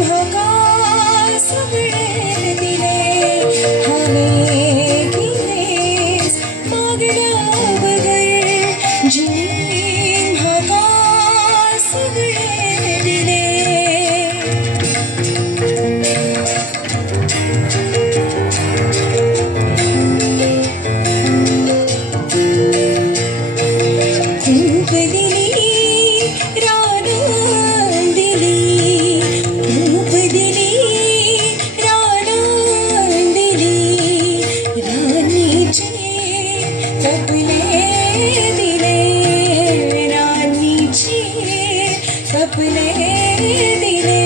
म्हाका सगळे दिले हांवें कितेंच मागल्या बगर जिणें म्हाका सगळे दिले खूप दिली रानां दिली खूप दिली रानां दिली रानीचे कपले दिले रानीचे कपले दिले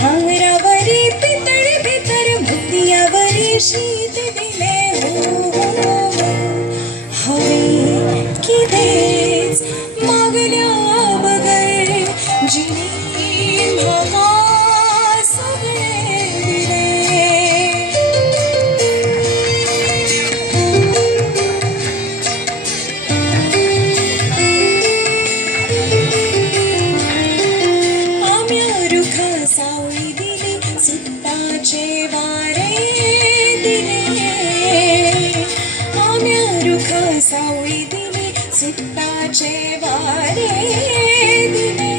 भांगरावरी पितळ भितर मोतयावरी शीत दिले हांवें कितेंच मागल्या बगर जिणें म्हाका सगळे दिले आम्या रुखा सावळी दिली सुताचे वारे दिले आम्या रुखा सावळी दिली सुताचे वारे दिले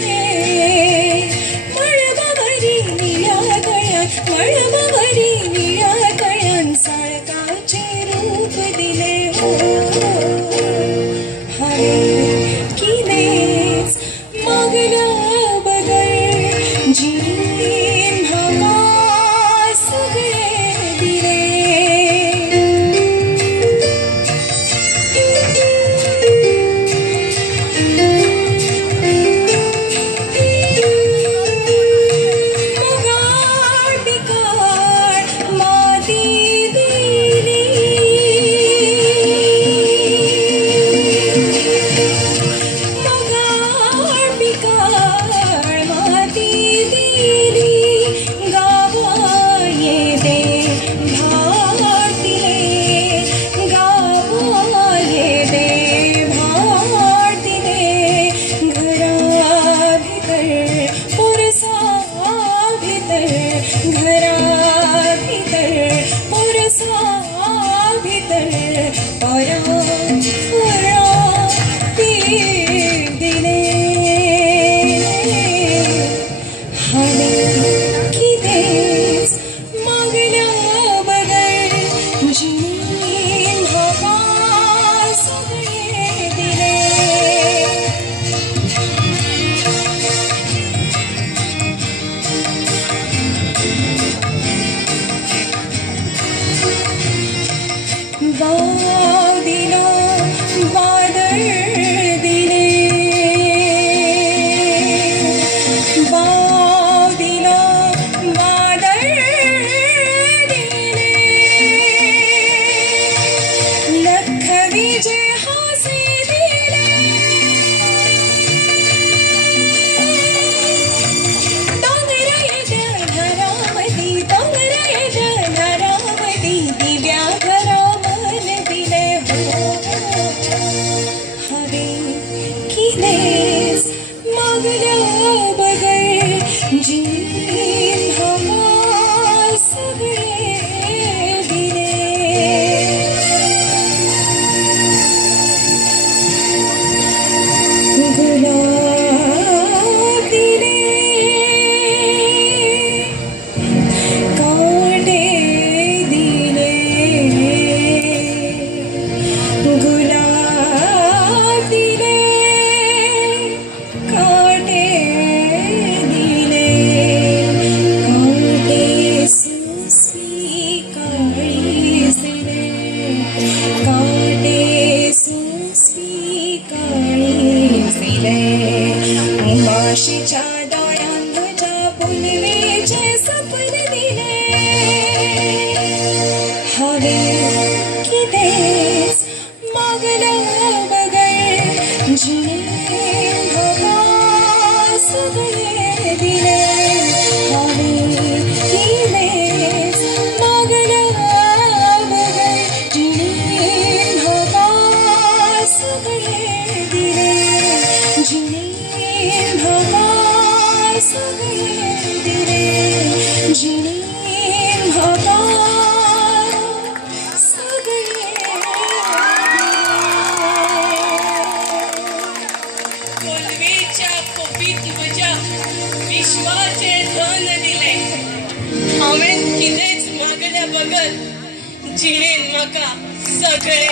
मळबावरी निळ्या कळ्यात मळबावरी निळ्या कळ्यान साळकाचे रूप दिले हांवें कितेंच मागल्या बगर जिणें म्हाका सगळे दिले मोगाळ पिकाळ माती दिली मोगाळ पिकाळ माती दिली गावा येदे भाट दिले गावा येदे भाट दिले घरा भितर पोरसा भितर घरा भितर पोरसा भितर परा परा पीर दिले हांवें कितेंच मागल्या बगर जिणें म्हाका सगळे दिले वाव दिला वादळ दिले वाव दिला वादळ दिले लख विजे हासे दिले डोंगराय घरामती डोंगराय घरामती दिव्या घरा मन दिले हांवें कितेंच मागल्या बगर जिणें म्हाका सगळे दिले गुलाब दिले कांटे दिले गुलाब दिले कांटे दिले कांटे सुसवी काळीज दिले कांटे सुसवी काळीज दिले माशीच्या दोळ्यान तुझ्या पुनवेचे सपन दिले हांवें कितेंच मागल्या बगर जिणें म्हाका सगळे दिले हांवें कितेंच मागल्या बगर जिणें म्हाका सगळे दिले जिणें म्हाका सगळे बघत जिणेन म्हाका सगळे